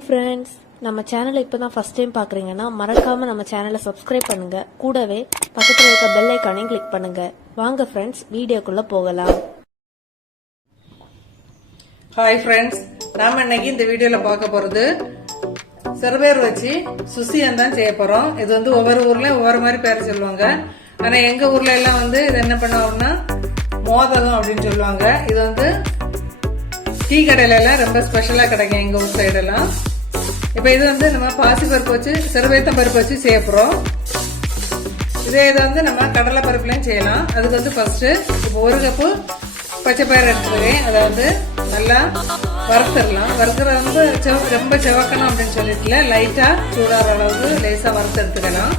Hi friends நம்ம சேனலை இப்போ தான் ஃபஸ்ட் டைம் பார்க்குறீங்கன்னா மறக்காமல் நம்ம சேனலை சப்ஸ்கிரைப் பண்ணுங்கள் கூடவே பக்கத்தில் இருக்க பெல் ஐக்கானையும் கிளிக் பண்ணுங்கள் வாங்க ஃப்ரெண்ட்ஸ் வீடியோக்குள்ளே போகலாம். ஹாய் ஃப்ரெண்ட்ஸ் நாம இன்னைக்கு இந்த வீடியோல பார்க்க போறது சிறுபேர் வச்சு சுசியம் தான் செய்ய போறோம். இது வந்து ஒவ்வொரு ஊரில் ஒவ்வொரு மாதிரி பேர் சொல்லுவாங்க. ஆனா எங்க ஊர்ல எல்லாம் வந்து இது என்ன பண்ணுவோம்னா மோதகம் அப்படின்னு சொல்லுவாங்க. இது வந்து டீ கடையில எல்லாம் ரொம்ப ஸ்பெஷலா கிடைக்கும் எங்க ஊர் சைடெல்லாம் இப்போ இது வந்து நம்ம பாசி பருப்பு வச்சு சிறுவேத்தம் பருப்பு வச்சு செய்ய இதே இதை வந்து நம்ம கடலை பருப்புலையும் செய்யலாம். அதுக்கு வந்து ஃபஸ்ட்டு இப்போ ஒரு கப்பு பச்சை பயிர் எடுத்துக்கிறேன் அதை வந்து நல்லா வறுத்துடலாம். வறுக்கிற வந்து செவ ரொம்ப செவக்கணும் அப்படின்னு சொல்லிட்டுல லைட்டாக சூடாகிற அளவுக்கு லேசாக வறுத்து எடுத்துக்கலாம்.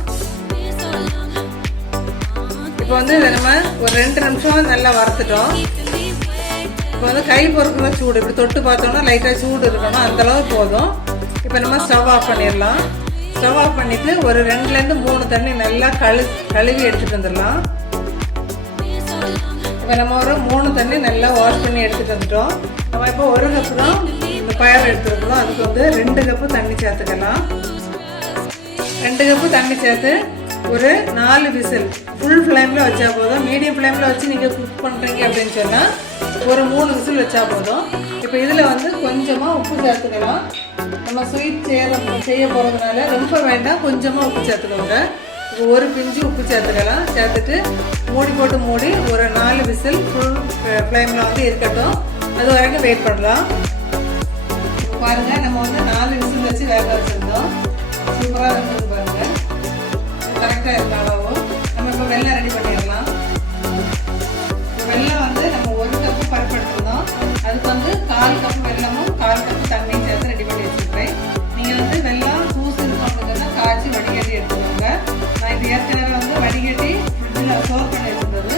இப்போ வந்து இதை நம்ம ஒரு ரெண்டு நிமிஷம் நல்லா வறுத்துட்டோம். இப்போ வந்து கை பொறுக்கிற சூடு இப்படி தொட்டு பார்த்தோம்னா லைட்டாக சூடு இருக்கணும். அந்தளவு போதும். இப்போ நம்ம ஸ்டவ் ஆஃப் பண்ணிடலாம். ஸ்டவ் ஆஃப் பண்ணிவிட்டு ஒரு ரெண்டுலேருந்து மூணு தண்ணி நல்லா கழு கழுவி எடுத்துகிட்டு வந்துடலாம். இப்போ நம்ம ஒரு மூணு தண்ணி நல்லா வாஷ் பண்ணி எடுத்துகிட்டு வந்துட்டோம். நம்ம இப்போ ஒரு கப்பு தான் இந்த பயர் எடுத்துருக்கோம் அதுக்கு வந்து ரெண்டு கப்பு தண்ணி சேர்த்துக்கலாம். ரெண்டு கப்பு தண்ணி சேர்த்து ஒரு நாலு விசில். ஃபுல் ஃப்ளேமில் வச்சா போதும். மீடியம் ஃப்ளேமில் வச்சு நீங்கள் குக் பண்ணுறீங்க அப்படின்னு சொன்னால் ஒரு மூணு விசில் வச்சா போதும். இப்போ இதில் வந்து கொஞ்சமாக உப்பு சேர்த்துக்கலாம். நம்ம ஸ்வீட் செய்ய செய்ய போகிறதுனால ரொம்ப வேண்டாம் கொஞ்சமாக உப்பு சேர்த்துக்கோங்க. இப்போ ஒரு பிஞ்சு உப்பு சேர்த்துக்கலாம். சேர்த்துட்டு மூடி போட்டு மூடி ஒரு நாலு விசில் ஃபுல் ஃப்ளேமில் வந்து இருக்கட்டும். அது வரைக்கும் வெயிட் பண்ணலாம். பாருங்கள் நம்ம வந்து நாலு விசில் வச்சு வேக வச்சுருந்தோம். சூப்பராக இருந்தது பாருங்கள் கரெக்டாக இருக்க அளவு நம்ம இப்போ வெள்ளம் ரெடி பண்ணிடலாம். இப்போ வெள்ளம் வந்து நம்ம ஒரு கப்பு பருப்படுத்திருந்தோம் அதுக்கு வந்து கால் கப்பு வெள்ளமும் கால் கப்பு தண்ணியும் சேர்த்து ரெடி பண்ணி வச்சுருக்கேன் நீங்கள் வந்து வெள்ளம் தூசு இருக்கும் அப்படின்னா காய்ச்சி வடிகட்டி எடுத்துக்கோங்க. நான் இது ஏற்கனவே வந்து வடிகட்டி ஃப்ரிட்ஜில் ஸ்டோர் பண்ணி வச்சிருந்தது.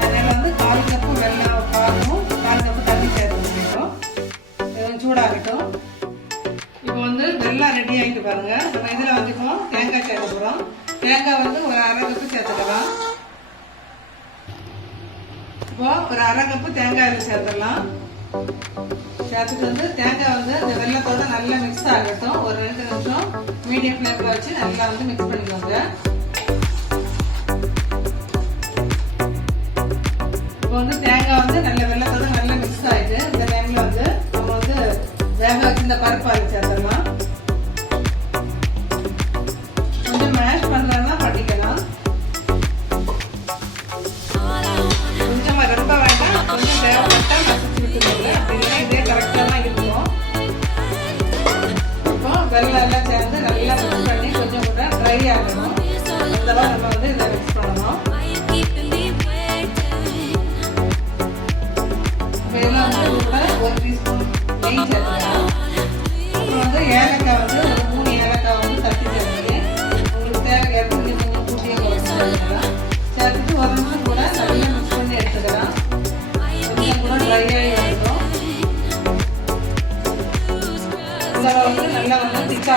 அதனால வந்து கால் கப்பு வெள்ளம் பாலும் கால் கப்பு தண்ணி சேர்த்து வச்சுருக்கோம் சூடாகட்டும். இப்போ வந்து வெள்ளம் ரெடி ஆகிட்டு பாருங்கள் தேங்காய் வந்து ஒரு அரை கப்பு சேர்த்துக்கலாம். இப்போ ஒரு அரை கப்பு தேங்காய் இதில் சேர்த்துடலாம். சேர்த்துட்டு வந்து தேங்காய் வந்து இந்த வெள்ளத்தோட நல்லா மிக்ஸ் ஆகட்டும். ஒரு ரெண்டு நிமிஷம் மீடியம் ஃப்ளேமில் வச்சு நல்லா வந்து மிக்ஸ் பண்ணிக்கோங்க. இப்போ வந்து தேங்காய் வந்து நல்ல நல்லா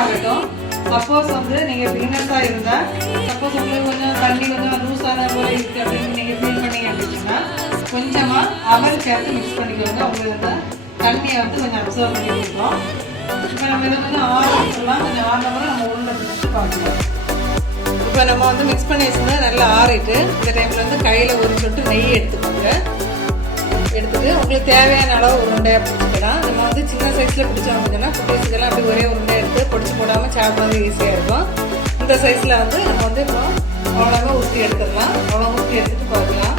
ஆகட்டும். சப்போஸ் வந்து நீங்கள் பிகினர்ஸாக இருந்தால் சப்போஸ் உங்களுக்கு கொஞ்சம் தண்ணி கொஞ்சம் லூஸான போல இருக்குது அப்படின்னு நீங்கள் ஃபீல் பண்ணீங்க அப்படின்னா கொஞ்சமாக அவல் சேர்த்து மிக்ஸ் பண்ணிக்கோங்க. உங்களுக்கு வந்து தண்ணியை வந்து கொஞ்சம் அப்சர்வ் பண்ணி கொடுக்கும் இப்போ நம்ம இதை கொஞ்சம் ஆற கொஞ்சம் ஆறினப்பறம் நம்ம உள்ள பிடிச்சி பார்க்கலாம் இப்போ நம்ம வந்து மிக்ஸ் பண்ணி வச்சுருந்தா நல்லா ஆறிட்டு இந்த டைமில் வந்து கையில் ஒரு சொட்டு நெய் எடுத்துக்கோங்க. எடுத்துட்டு உங்களுக்கு தேவையான அளவு உருண்டையாக பிடிச்சிக்கலாம் நம்ம வந்து சின்ன சைஸில் பிடிச்சோம் அப்படின்னா குட்டீஸுக்கெல்லாம் அப்படி ஒரே உருண்டை எடுத்து பிடிச்சி போடாமல் சாப்பிட்றது ஈஸியாக இருக்கும். இந்த சைஸில் வந்து நம்ம வந்து இப்போ அவ்வளோவா ஊற்றி எடுத்துடலாம். அவ்வளோ ஊற்றி எடுத்துட்டு பார்க்கலாம்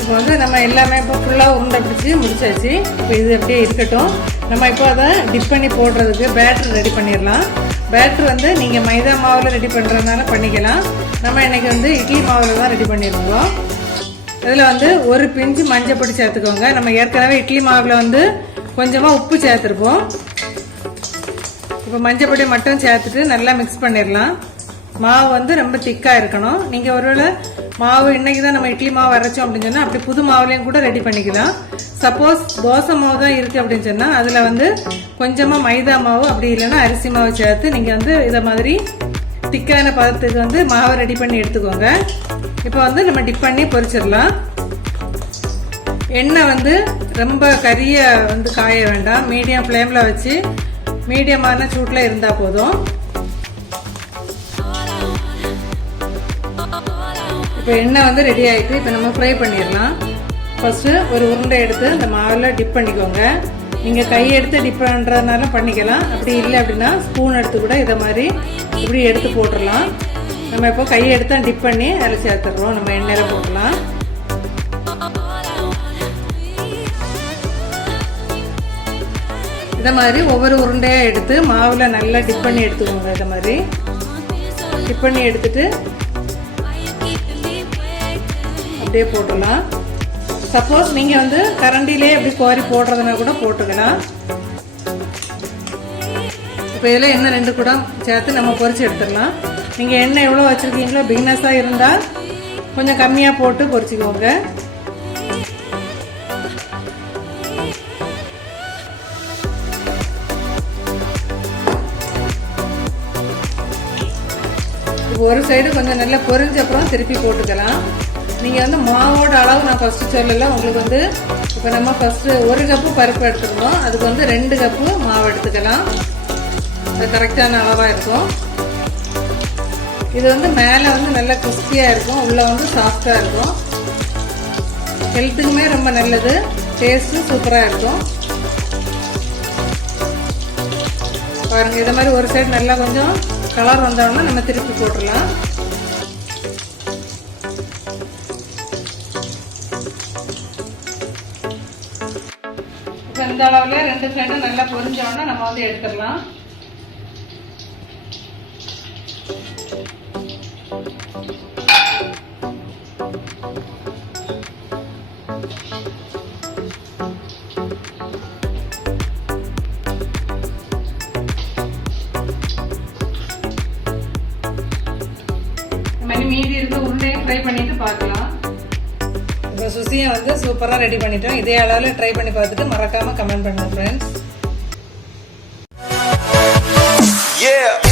இப்போ வந்து நம்ம எல்லாமே இப்போ ஃபுல்லாக உருண்டை பிடிச்சி முடிச்சாச்சு. இப்போ இது அப்படியே இருக்கட்டும். நம்ம இப்போ அதை டிப் பண்ணி போடுறதுக்கு பேட்டர் ரெடி பண்ணிடலாம். பேட்டர் வந்து நீங்கள் மைதா மாவில் ரெடி பண்ணுறதுனால பண்ணிக்கலாம். நம்ம இன்றைக்கி வந்து இட்லி மாவில் தான் ரெடி பண்ணியிருக்கோம் இதில் வந்து ஒரு பிஞ்சு மஞ்சள் பொடி சேர்த்துக்கோங்க. நம்ம ஏற்கனவே இட்லி மாவில் வந்து கொஞ்சமாக உப்பு சேர்த்துருப்போம். இப்போ மஞ்சள் பொடி மட்டும் சேர்த்துட்டு நல்லா மிக்ஸ் பண்ணிடலாம். மாவு வந்து ரொம்ப திக்காக இருக்கணும். நீங்கள் ஒருவேளை மாவு இன்னைக்கு தான் நம்ம இட்லி மாவு அரைச்சோம் அப்படின்னு சொன்னால் அப்படி புது மாவுலேயும் கூட ரெடி பண்ணிக்கலாம். சப்போஸ் தோசை மாவு தான் இருக்குது அப்படின்னு சொன்னால் அதில் வந்து கொஞ்சமாக மைதா மாவு அப்படி இல்லைன்னா அரிசி மாவு சேர்த்து நீங்கள் வந்து இதை மாதிரி திக்கான பதத்துக்கு வந்து மாவை ரெடி பண்ணி எடுத்துக்கோங்க. இப்போ வந்து நம்ம டிப் பண்ணி பொரிச்சிடலாம். எண்ணெய் வந்து ரொம்ப கரிய வந்து காய வேண்டாம். மீடியம் ஃப்ளேமில் வச்சு மீடியமான சூட்டில் இருந்தால் போதும். இப்போ எண்ணெய் வந்து ரெடி ஆகிட்டு இப்போ நம்ம ஃப்ரை பண்ணிடலாம். ஃபஸ்ட்டு ஒரு உருண்டை எடுத்து அந்த மாவில் டிப் பண்ணிக்கோங்க. நீங்கள் கை எடுத்து டிப் பண்ணுறதுனால பண்ணிக்கலாம். அப்படி இல்லை அப்படின்னா ஸ்பூன் எடுத்து கூட இதை மாதிரி இப்படி எடுத்து போட்டுடலாம். நம்ம இப்போ கையை எடுத்து டிப் பண்ணி அதில் சேர்த்துடுறோம் நம்ம எண்ணெயில் போடலாம் இதை மாதிரி ஒவ்வொரு உருண்டையாக எடுத்து மாவில் நல்லா டிப் பண்ணி எடுத்துக்கோங்க இதை மாதிரி. டிப் பண்ணி எடுத்துட்டு அப்படியே போட்டுடலாம். சப்போஸ் நீங்கள் வந்து கரண்டிலே அப்படி கோரி போடுறதுனா கூட போட்டுக்கலாம். இப்போ இதில் எண்ணெய் ரெண்டு கூட சேர்த்து நம்ம பொரிச்சு எடுத்துடலாம். நீங்கள் எண்ணெய் எவ்வளோ வச்சுருக்கீங்களோ பிகினஸாக இருந்தால் கொஞ்சம் கம்மியாக போட்டு பொரிச்சுக்கோங்க. ஒரு சைடு கொஞ்சம் நல்லா பொரிஞ்ச அப்புறம் திருப்பி போட்டுக்கலாம். நீங்கள் வந்து மாவோட அளவு நான் ஃபஸ்ட்டு சொல்லலை. உங்களுக்கு வந்து இப்போ நம்ம ஃபஸ்ட்டு ஒரு கப்பு பருப்பு எடுத்துருந்தோம் அதுக்கு வந்து ரெண்டு கப்பு மாவு எடுத்துக்கலாம். அது கரெக்டான அளவாக இருக்கும். இது வந்து மேலே வந்து நல்லா கிறிஸ்பியாக இருக்கும். உள்ளே வந்து சாஃப்டாக இருக்கும். ஹெல்த்துக்குமே ரொம்ப நல்லது. டேஸ்ட்டும் சூப்பராக இருக்கும். பாருங்கள் இதை மாதிரி ஒரு சைடு நல்லா கொஞ்சம் கலர் வந்தோடனே நம்ம திருப்பி போட்டுடலாம். இந்த அளவில் ரெண்டு சைடும் நல்லா பொரிஞ்சோடனே நம்ம வந்து எடுத்துடலாம். சுசியை வந்து சூப்பராக ரெடி பண்ணிட்டோம் இதே அளவில் ட்ரை பண்ணி பார்த்துட்டு மறக்காமல் கமெண்ட் பண்ணுங்க ஃப்ரெண்ட்ஸ் Yeah!